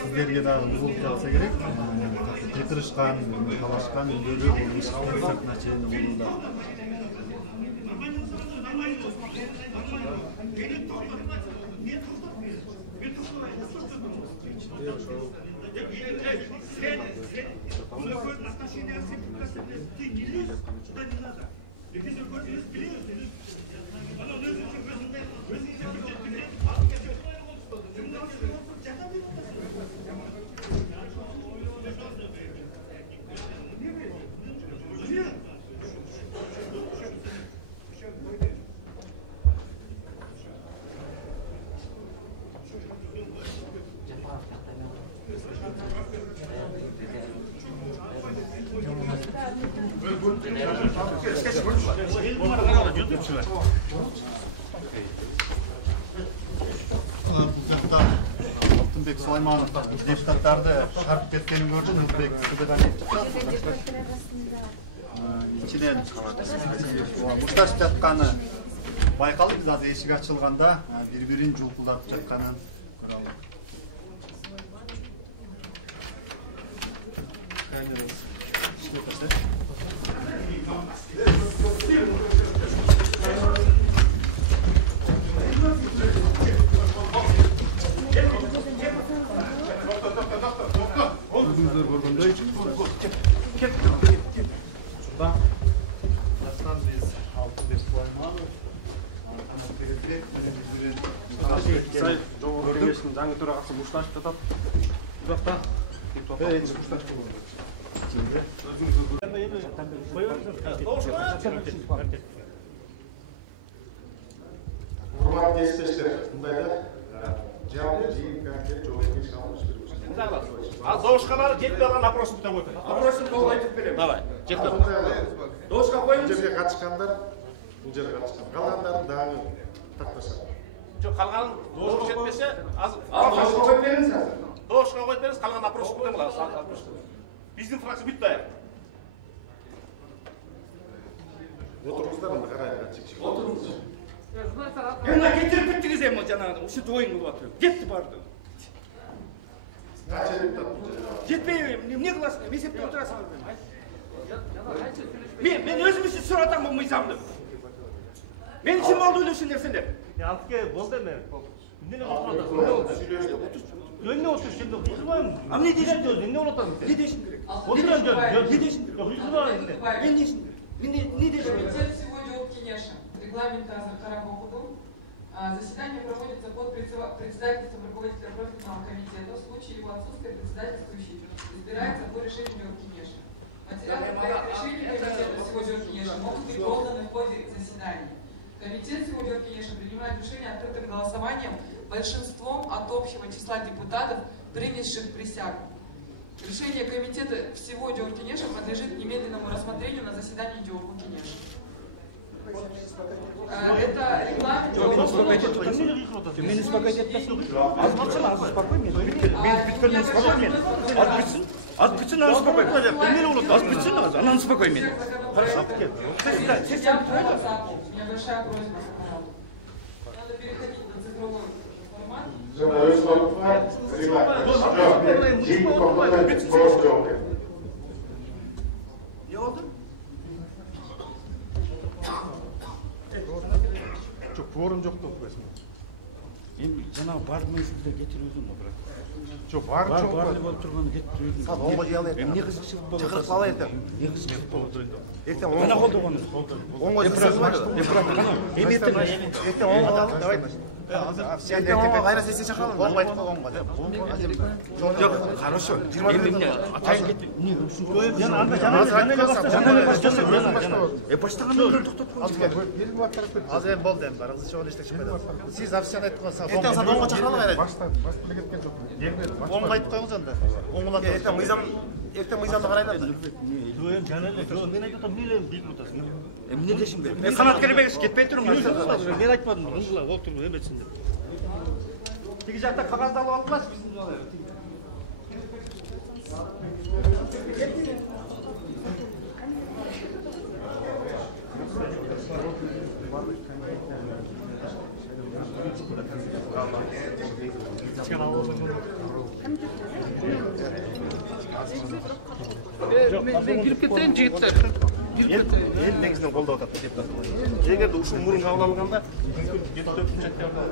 Sizlerge dagы болуп жатса керек. Кытырышкан, талашкан үндөрү бул ишиктин сыртына чейин угулууда. Алтынбек Сулайманов депутаттарды шарп кеткенин көрдүм. Нурбек ичинен мушташып жатканы байкалды. Биз азыр эшик ачылганда бири-бирин жулкулдатып жатканын көрө алдык. Өзүңүздөр көргөндөй Дастан биз Алтынбек Сулайманов жогорку кеңештин жаңы төрагасы мушташып жатат. Бирокта урматтуу эстештер, мындай да жаңы жыйын комитет жогорку Доушкалар жетпей алган опросын бүтөп койдук. Опросын толук айтып берем. Давай, жетпей. Доушка коюңуз. Бул жерге катышкандар, бул жерге катышкан. Калгандарын дагы такташат. Жок, калганын доушка жетпесе, азыр Доушка коюп бериңиз азыр. доушка коюп бериңиз, калган опросын бүтөп алабыз. Биздин фракция бүттү аяк. Отуруңуздар, анда карайлы чекчик. Отуруңуз. Мына кетирип бүттүңүз эми жанагы ушинтип оюн кылып атып. Кетти барды. Жетпей, эмне кыласың? Эсептеп отурасың. Мен өзүм үчүн суратам бул мыйзамды. Мен үчүн болду эле нерселер. Алтыке болду эми. Эмне болуп атат? Эмне отуруш жерде отурбайбы? А эмне дейсиң? Эмне болуп атат? Не дейсиң керек? Отурган жөн. Не дейсиң керек? Мен Мен дейсиң керек? Не дейсиң керек? Комитет сегодня от Кенеша. Регламент Азархара Бокудум. Заседание проводится под председательством руководителя профильного комитета. В случае его отсутствия председательствующий избирается по решению Оргкенеша. Материалы проекта решения комитета сегодня Оргкенеша могут быть розданы в ходе заседания. Комитет сегодня Оргкенеша принимает решение открытым голосованием большинством от общего числа депутатов, принявших присягу. Решение комитета всего Оргкенеша подлежит немедленному рассмотрению на заседании Оргкенеша. Это регламент. Мен успокоить этпесин. Аз болсун, аз успокой мен. Мен бүткөндөн успокой мен. Аз бүтсүн, аз успокой. Эмне болот? Аз бүтсүн, анан успокой мен. Хорошо. У меня большая просьба. Надо переходить на цифровой формат. Не oldu? Çok forum yok da okuyorsun. Endi жанагы бардым ушунда кетирип өзүм бирок. Çok var çok var. Болуп турганды кетирип өзүм. Сат оңго жей алайык. Эмне кызыкчылык болот? Чакырып кала ертең. Не кызыкчылык болот? Ертең Мына оңго. колдогону. Оңго жей. Ертең Ертең оңго алалы. Давай. Ертең оңго кайра сессия чакыралы. Оңго айтып койгонго. Жок, хорошо. Эмне атайын кетти. Эмне ушунча? Жана анда жана Баштагандан токтоп Азыр эми болду эми бар. Кызча эчтек чыкпайт. Сиз официально айтып койсоңуз. Ертең саат оңго чакыралы кайра. Başta ketken çok. Оңго айтып коюңуз анда. Оңгулатып. Ертең мыйзам ертең мыйзамды қарайлар да. Мен айтып отырмын, мейлі биліп отырсың. Эмне дешим керек? Мен канат кербегиз кетпей турмун. Мен айтпадым, ыңгыла отуруп эметсиндер. Тиги жакта кагазды алып алыңыз, биздин жолу. Мен кирип кетейин жигиттер. Эл негизинен колдоп атат депутат. Эгерде ушул мурун кабыл алганда мүмкүн 74-октябрда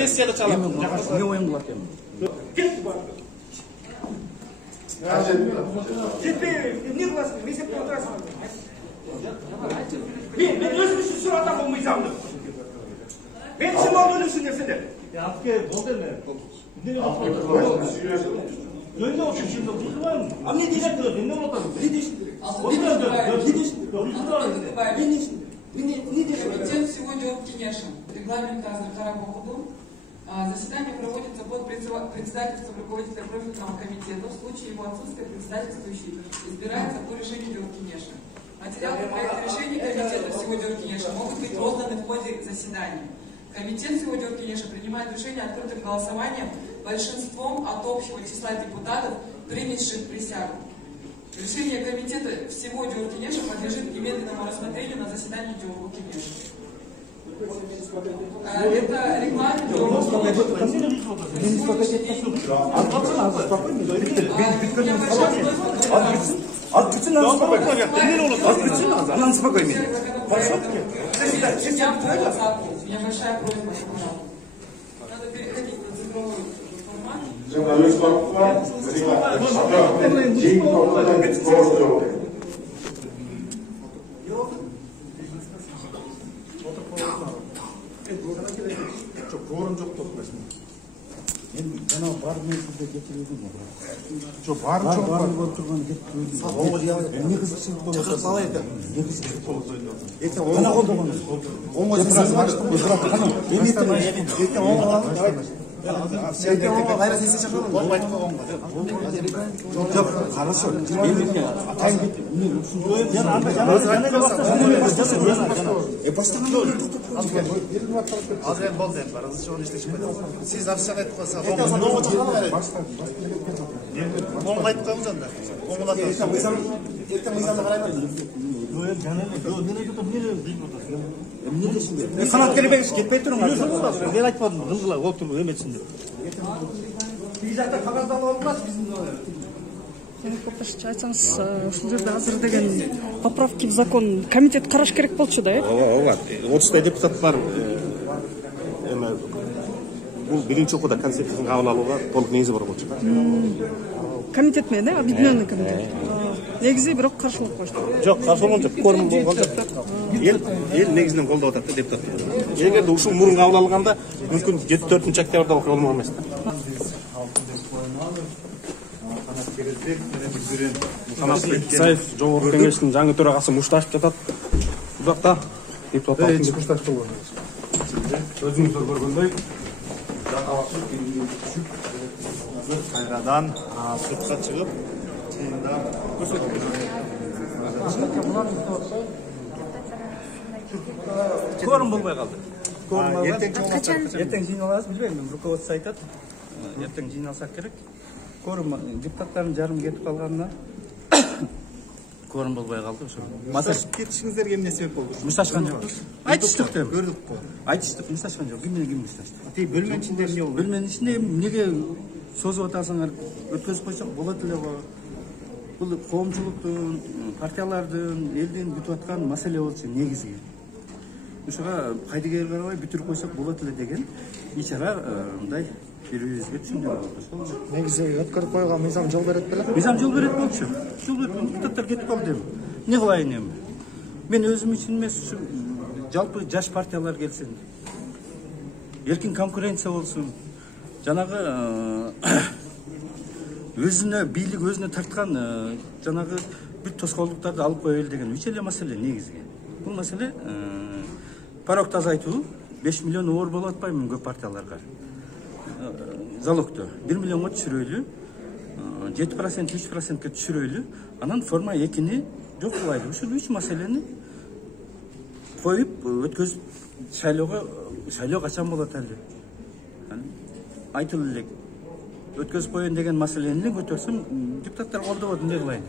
Sessiyada çalalım. Ne oyun kılar ekan? Ne kılasın? Mezhepte oturarsın. Ben özüm için şu adam olmayacağım. Ben şimdi olduğunu düşünüyorsun de. Ya asker, o deme. Ne Önde otur şimdi, bu var mı? Ama ne diyecek diyor, ne oturalım? Ne diyecek? Комитет сегодня Кенешин. Регламент Карабокудум. Заседание проводится под председательством руководителя профильного комитета. В случае его отсутствия председательствующий избирается по решению Дёркинеша. Материалы проекта решения комитета всего Дёркинеша могут быть розданы в ходе заседания. Комитет всего Дёркинеша принимает решение открытым голосованием большинством от общего числа депутатов, принявших присягу. Решение комитета всего Дёркинеша подлежит немедленному рассмотрению на заседании Дёркинеша. Это регламент У меня большая просьба, пожалуйста. Надо переходить на цифровой формат. Орын жоқ деп тұрсың. Мен жана бар менсизде кетирдим. Жоқ, барын жоқ. Барын көрүп турган кетирдим. Эмне кызыкчылык болот? Чакырып салайын да. Не кызыкчылык болот? Ертең Кана колдогонуз. оңой сесиясын ертең оңой аламыз. Давай. Ертең оңой кайра сессия чакыралım. Болмайды оңой. Жоқ, хорошо. Атайын бет. Азыр эми болду эми барыңыз чоң иштешип кетти. Сиз официант айтып калсаңыз, оңой чакыралым. Оңой айтып коюңуз анда. Ертең мыйзамды карайлар. Эмне дешим керек? Мен канат кербегиз кетпей туруңуз. Мен айтпадым, ыңгыла отуруп эметсиндер. Тиги жакта кагазды алып алыңыз, биздин жолу. Кошечка, айтсаңыз, ушул жерде азыр деген поправки в закон комитет караш керек болчу да, э? Ооба. 30 депутат бар. Эми бул биринчи окууда концепциясын кабыл алууга толук негизи бар болчу. Комитет менен, объединенный комитет. Негизи бирок каршылык коюшту. Жок, каршы болгон жок. Форум болгон жок. Эл негизинен колдоп атат да депутат. Эгерде ушул мурун кабыл алганда мүмкүн 74-октябрда окуя болмок эмес да. Канатбек Исаев Жогорку Кеңештин жаңы төрагасы мушташып жатат. Бул жакта депутаттар мушташып болгон. Өзүңүздөр көргөндөй кайрадан сыртка чыгып, чыйында Quorum болбой қалды. Ертең жиналасыз, білмеймін, руководство айтады. Ертең жиналсақ керек. Quorum депутаттардың жарым кетіп қалғанына quorum болбой қалды. Масашып кетішіңіздерге не себеп болды? Мұсташқан жоқ. Айтыштық деп. Көрдік қой. Айтыштық, мұсташқан жоқ. Кім мұсташты? Бөлменің ішінде не болды? Бөлменің ішінде неге созып отырсыңдар, өткізіп қойсақ болады эле ғой. Бұл қоғамшылықтың, партиялардың, елден бүтіп атқан мәселе болса негізгі. Ошоға қайдыгер қарабай бүтіріп қойсақ болады эле деген ишара мындай бири-бирибизге түшүндүрүп атабыз. Негізі өткөрүп қойған мыйзам жол берет беле? Мыйзам жол берет болчу. Жол берет, депутаттар кетип калды. Не кылайын эми? Мен өзүм үчүн эмес, жалпы жаш партиялар келсин. Эркин конкуренция болсун. Жанагы өзүнө бийлик өзүнө тарткан жанагы бүт тоскоолдуктарды алып коелу деген үч эле маселе негизги. Бул маселе порогду азайтуу, 5 миллион оор болуп атпайбы көп партияларга. Залогду 1 миллионго түшүрөйлү, 7% 3%ке түшүрөйлү, анан форма 2-ни жок кылайлы. Ушул 3 маселени коюп өткөзүп шайлоо качан болот эле? Айтылып элек. Өткөзүп коеюн деген маселени көтөрсөм, депутаттар колдобот, эмне кылайын?